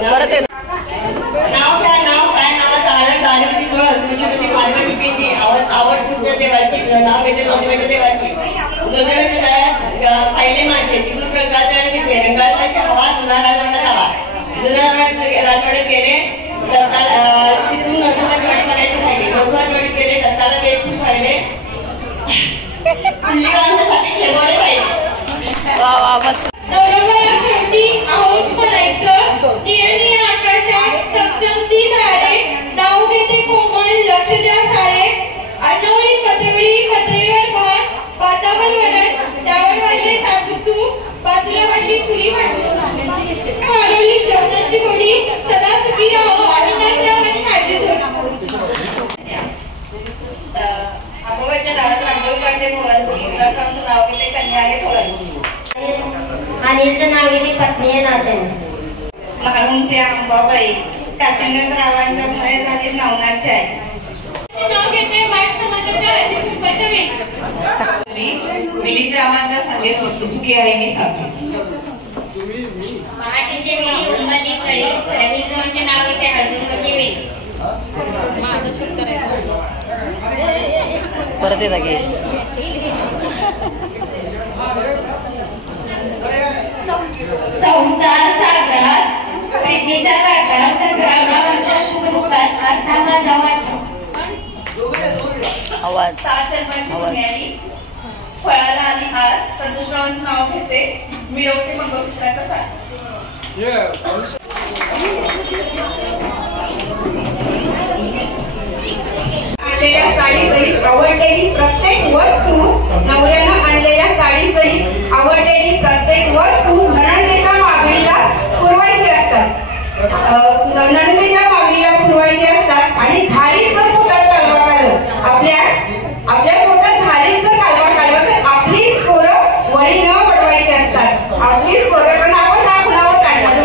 परत येत नाव काय गाडी तुळशी पार्वती पिंडी आवड तुमच्या देवाची नाव घेते जोडव्याच्या देवाची जोडव्याचे काय खायले मासे तिथून प्रकारचे विषय रंगाचा हवा जुना राजवाड्यात आला जुना राजवाड्यात गेले तिथून नसुवाजवाडी म्हणायची झाली नसुवाजवाडी गेले दत्ताला बेटून खायले साठी खेळवडे पाहिजे वा वा मस्त अनिलचं नाव येते पत्नी आहे नाते महाळुंच्या अंबाबाई काशिनाथरावांच्या मुळे झाले नवनाचे आहे मिलिंदरावांच्या संदेश सुखी आहे मी सासू पहाटेचे वेळी उंबाली कडी रवींद्रांचे नाव येते हळदुंबाची वेळी परत येता की संसार सागरात प्रीतीच्या काठात संग्रामाच्या सुखदुःखात अर्धा माझा वाटतो आवाज फळाला आणि आज संतोषरावांचं नाव घेते मिळवते मंगळसूत्राचा साथ आणलेल्या साडीसहित आवडलेली प्रत्येक वस्तू नवऱ्यानं आणलेल्या साडीसहित आवडलेली प्रत्येक वस्तू नणंदेच्या मागणीला पुरवायची असतात नणंदेच्या मागणीला पुरवायची असतात आणि झालीच जर पोटात कालवा काढलं आपल्या पोटात झालीच जर कालवा काढलं तर आपलीच पोरं वळी न पडवायची असतात आपलीच पोरं पण आपण ना कुणावर काढणार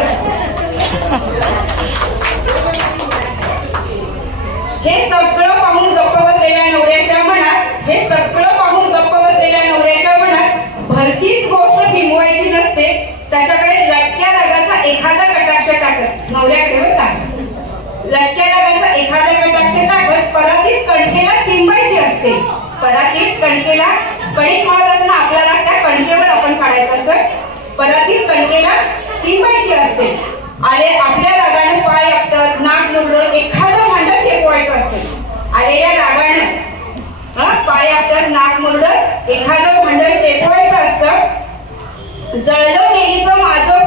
हे सगळं पाहून गप्प बसलेल्या नवऱ्याच्या मनात भरतीच गोष्ट बिंबवायची नसते त्याच्याकडे लटक्या रागाचा एखादा कटाक्ष टाकत नवऱ्याकडे होता लटक्या रागाचा एखादा कटाक्ष टाकत परातीत कणकेला तिंबायची असते परातीत कणकेला कणिक मळत असताना आपला राग त्या कणकेवर आपण काढायचं असतं परातीत कणकेला तिंबायची असते आपल्या रागानं पाय आपटत नाक मुरडं एखादं भांडं चेपवायचं असतं आलेल्या रागानं पाय आपटत नाक मुरडं एखादं भांडं चेपवायचं असतं जळलं गेलीचं माझं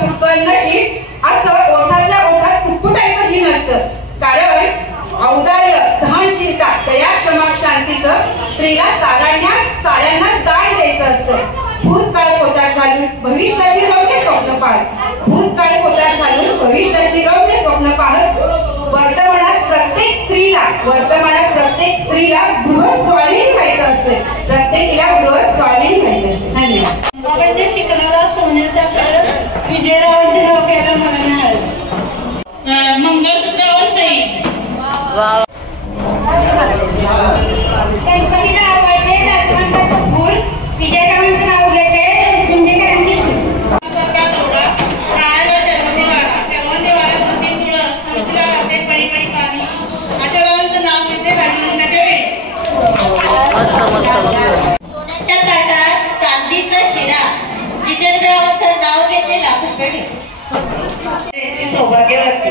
फुटकन नशीब असं ओठातल्या ओठात फुटफुटायचंही नसतं कारण औदार्य सहनशीलता दया क्षमा शांतीचं स्त्रीला साड्यांना दान द्यायचं असतं भूतकाळ पोटात घालून भविष्याची रम्य स्वप्न पाहत वर्तमानात प्रत्येक स्त्रीला गृहस्वामिनी व्हायचं असते प्रत्येकीला गृहस्वामिनी व्हायचं. धन्यवाद. आपण जे शिकणारा सोन्याचा कळस विजयरावांचे नाव घ्यायला म्हणणार मंगळसूत्रावर सई गणपतीला आवडते दसवंताचं फूल विजयरावांचं नाव घेते गुंजेकरांची मस्त मस्त मस्त. सोन्याच्या ताटात चांदीचा शिरा विजयरावांचं नाव घेते लाखोकडे सौभाग्यवती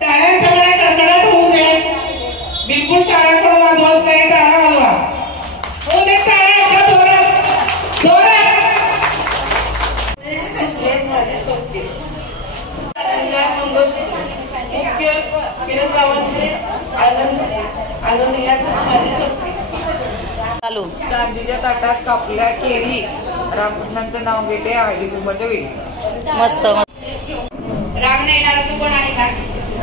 टाळ्या सगळ्या कडकडाट होऊ दे बिलकुल टाळ्याकडे वाजवत नाही टाळा वाजवा होऊ दे टाळ्या आपल्या चालू चांदीच्या ताटात कापल्या केळी रामकृष्णांचं नाव घेते हळदी कुंकवाच्या वेळी. मस्त राग नाही येणार तू कोण आहे का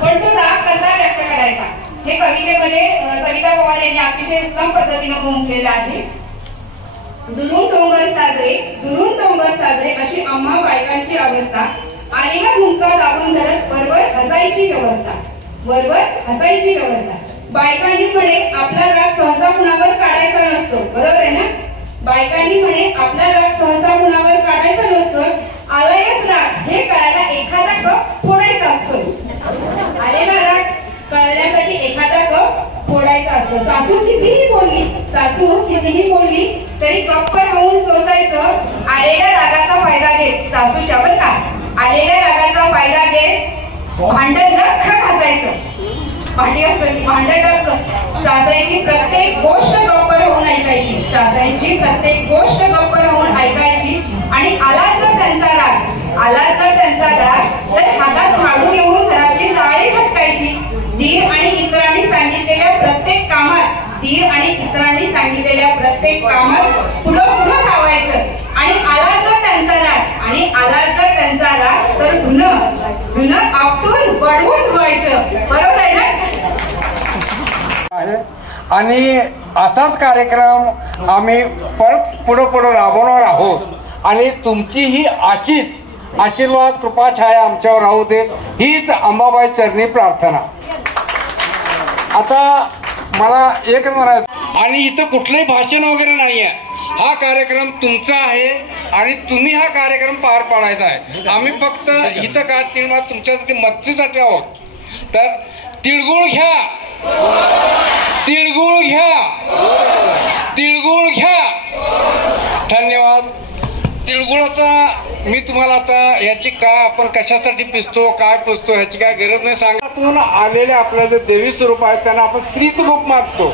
पण तो राग कसा व्यक्त करायचा हे कवितेमध्ये सविता पवार यांनी अतिशय उत्तम पद्धतीने गुंफलेलं आहे. दुरून डोंगर साजरे अशी आम्हा बायकांची अवस्था, आलेला भुंका दाबून धरत वरवर हसायची व्यवस्था. बायकांनी म्हणे आपला राग सहसा कुणावर काढायचा नसतो. बरोबर आहे ना? बायकांनी म्हणे आपला राग सहसा कुणावर काढायचा नसतो. आलायच राग हे कळायला एखादा कप फोडायचा असतो. आलेला राग कळण्यासाठी एखादा कप फोडायचा असतो. सासू कितीही बोलली तरी गप्प राहून सोसायचं. आलेल्या रागाचा फायदा घेत सासूच्या बर का, आलेल्या रागाचा फायदा घेत भांडण लख घासायचं. सासऱ्याची प्रत्येक गोष्ट गप्प राहून ऐकायची. आणि आला जर त्यांचा राग तर हातात झाडू घेऊन घरातली जाळी झटकायची. धीर आणि इतरांनी सांगितलेल्या प्रत्येक कामात पुढं धावायचं. आणि आला जर त्यांचा राग तर धुणं आपटून बडवून धुवायचं. बरोबर आहे ना? आणि असाच कार्यक्रम आम्ही परत पुढे राबवणार आहोत आणि तुमची ही अशीच आशीर्वाद कृपा छाया आमच्यावर राहू दे हीच अंबाबाई चरणी प्रार्थना. आता मला एकच म्हणायचं, आणि इथं कुठलंही भाषण वगैरे नाहीये. हा कार्यक्रम तुमचा आहे आणि तुम्ही हा कार्यक्रम पार पाडायचा आहे. आम्ही फक्त इथं काय तुमच्यासाठी मदतीसाठी आहोत. तर तिळगुळ घ्या. धन्यवाद. तिळगुळाचा मी तुम्हाला आता याची काय आपण कशासाठी पिसतो काय पुसतो ह्याची काय गरज नाही सांगा. आलेले आपलं जे देवी स्वरूप आहे त्यांना आपण स्त्री स्वरूप मागतो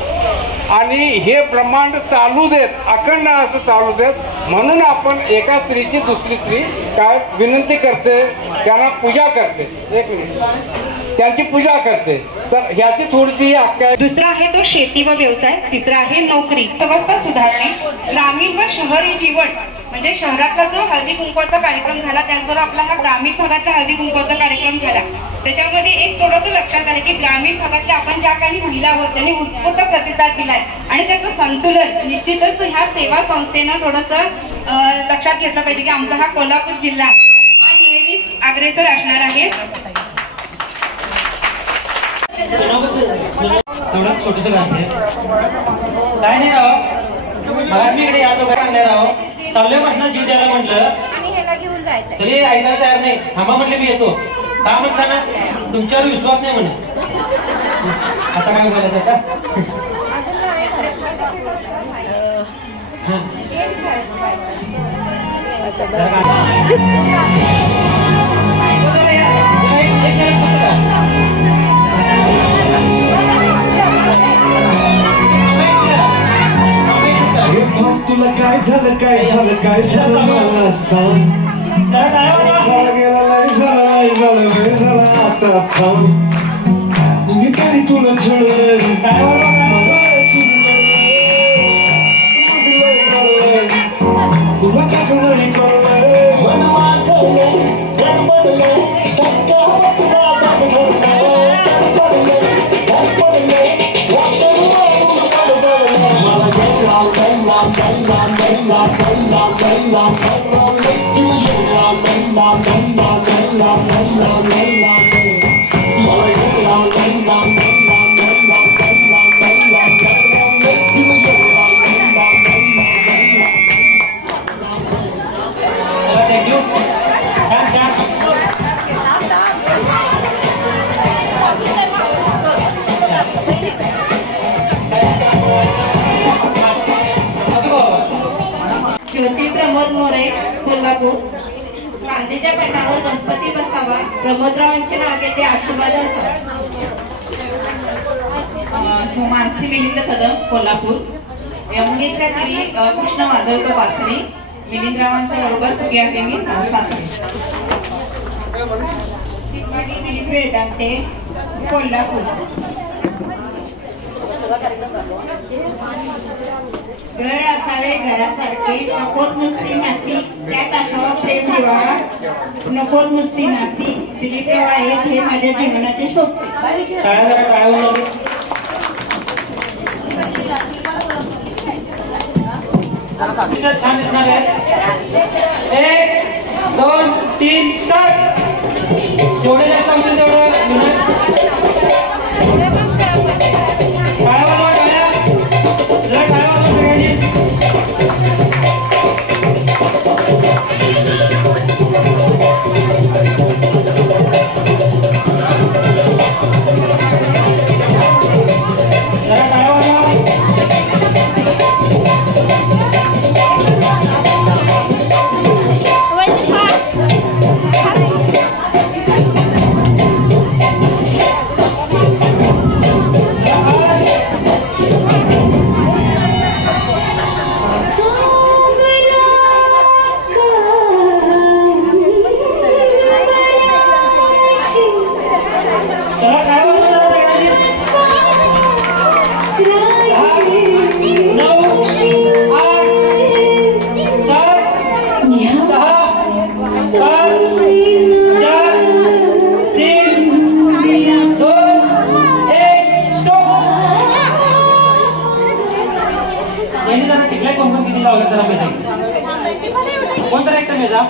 आणि हे ब्रह्मांड चालू देत, अखंड असं चालू देत. म्हणून आपण एका स्त्रीची दुसरी स्त्री काय विनंती करते, त्यांना पूजा करते. एक मिनिट, त्यांची पूजा करते. तर ह्याची थोडीशी अख्ख्या. दुसरा आहे तो शेती व व्यवसाय. तिसरा आहे नोकरी व्यवस्था सुधारणे. ग्रामीण व शहरी जीवन म्हणजे शहरातला जो हळदी कुंकवाचा कार्यक्रम झाला त्याचबरोबर आपला हा ग्रामीण भागातला हळदी कुंकवाचा कार्यक्रम झाला. त्याच्यामध्ये एक थोडंसं लक्षात आलं की ग्रामीण भागातल्या आपण ज्या काही महिला आहोत त्यांनी उत्स्फूर्त प्रतिसाद दिलाय आणि त्याचं संतुलन निश्चितच ह्या सेवा संस्थेनं थोडंसं लक्षात घेतलं पाहिजे की आमचा हा कोल्हापूर जिल्हा हा नेहमीच अग्रेसर असणार आहे. थोडं छोटस काय नाही राव, महाराष्ट्रीकडे या दोघं आणले राव. चाललोय म्हटलं जीव द्यायला म्हटलं तरी ऐकायला तयार नाही. थांबा म्हटले मी येतो. का म्हणताना तुमच्यावर विश्वास नाही म्हणे. आता काय बोलायचं का? तुला काय झालं मला सांग. आता थांब मी तरी तुला तुला कसं नाही ज्योती प्रमोद मोरे कोल्हापूर. गांधीच्या पटावर गणपती बसावा, प्रमोदरावांचे नाव घेते, आशीर्वाद असावा. मानसी मिलिंद कदम कोल्हापूर. यमुनेच्या तीरी कृष्ण वाजवतो बासरी. मिलिंदरावांच्या बरोबर सुखी आहे मी सासरी. वेदांते कोल्हापूर. घर असावे घरासारखे, नकोत नुसती नाती, त्यात असावा प्रेम जिव्हाळा. नकोत नुसती नाती, दिली तेव्हा हे माझ्या जीवनाचे सोपे. काय तिथं छान दिसणार आहे. 1 2 3 स्टार्ट. जेवढे जास्त होतील तेवढं टाळ्या वाजवा, टाळ्या जरा टाळ्या वाजवा सगळ्यांनी. जरा टाळ्या वाजवा. कोणता एकटा मेजा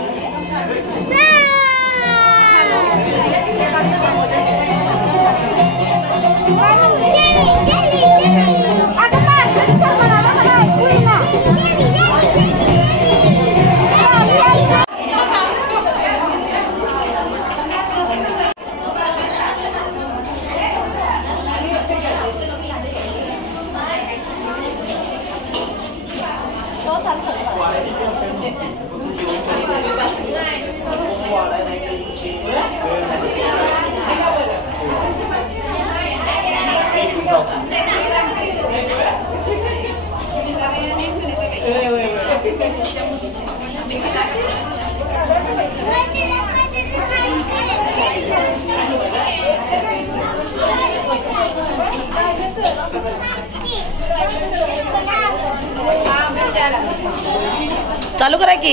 चालू करा की.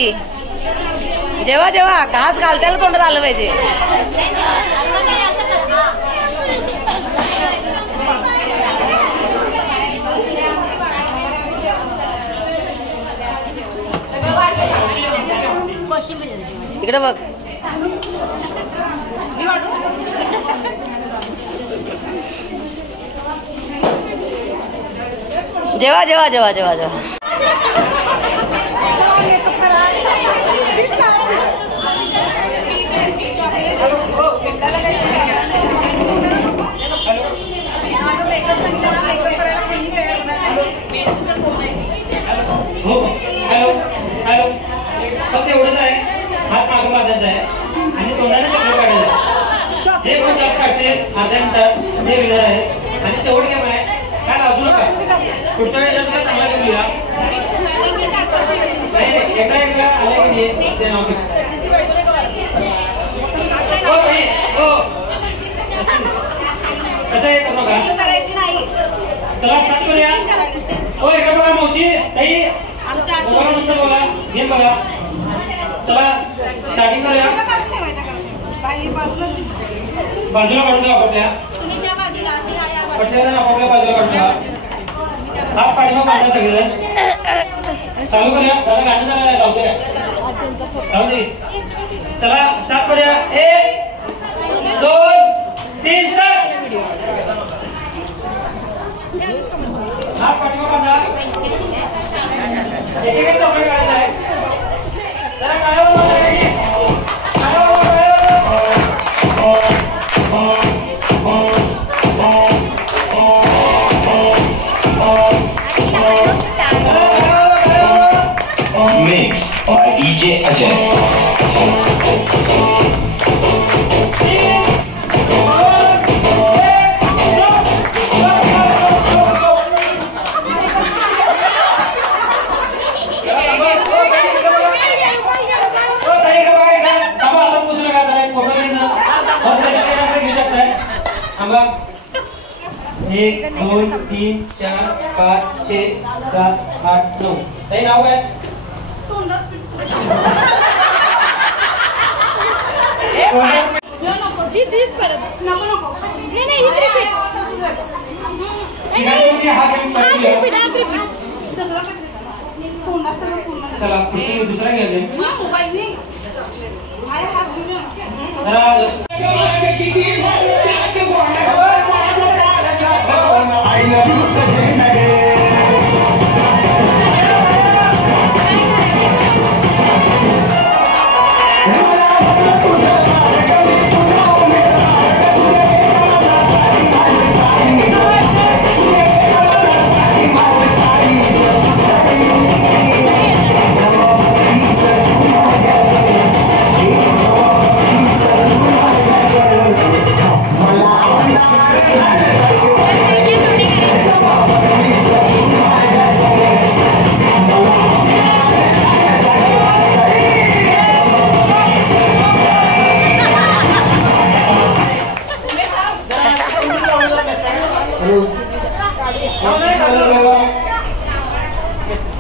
जेव्हा जेव्हा घास घालत्याला तोंडात आलं पाहिजे. इकडे बघ. जेव्हा जेव्हा जेव्हा जेव्हा जेव्हा हॅलो हॅलो फक्त एवढंच आहे. हात मागं बांधायचा आहे आणि तोंडाने चक्र काढायचं आहे. जे कोण जास्त काढते अर्ध्या मिनिटात ते विनर आहे. आणि शेवट गेम आहे. काय लावू नका. पुढच्या वेळेला चांगला गेम दिला एका एकदा आले की ते नाव कसं आहे करू नका. चला स्टार्ट करूया. हो एका बघा मावशी ताई नंतर बोला गेम बघा. चला स्टार्टिंग करूया. बाजूला काढून आपापल्या पट्ट्याला आपापल्या बाजूला काढूया. हात पाठीमा बांधा सगळेजण. चालू करूया. चला गाणं झालं लावू दे. चला स्टार्ट करूया. 1 2 3 स्टार्ट. हात पाठीमा बांधा. एक एक चौकट काढायचा आहे. जरा काढावं Mix by DJ Ajay. थांबा. 1 2 3 4 5 6 7 8 9. ताई नाव काय? चला पुढची दुसरा घ्या जरा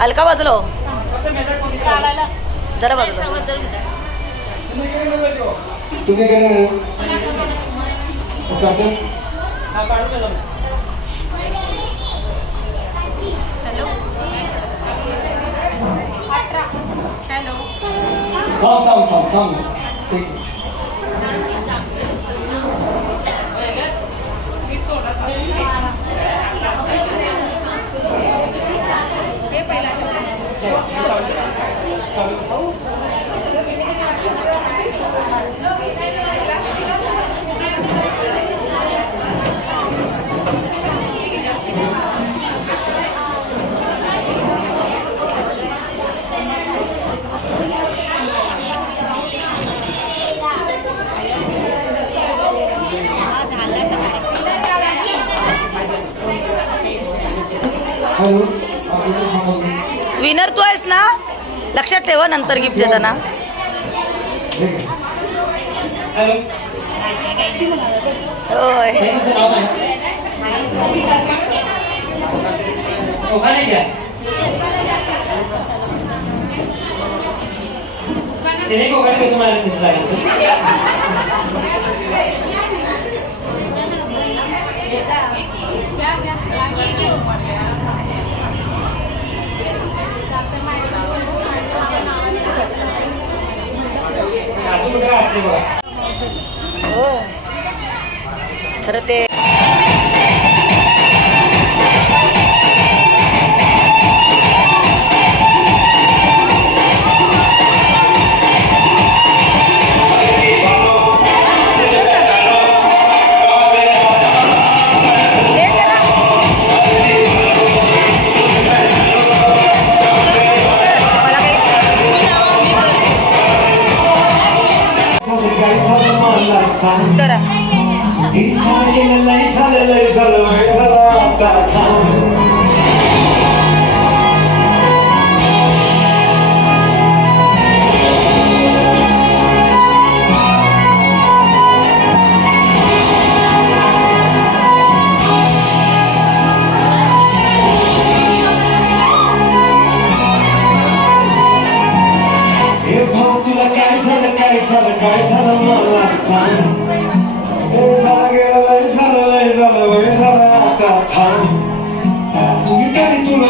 अलका बाजूला जरा बाजूला तुम्ही काय थांब विनर तू आहेस ना, लक्षात ठेवा नंतर गिफ्ट देताना. होय खरं ते करा. तुम्ही तरी तुला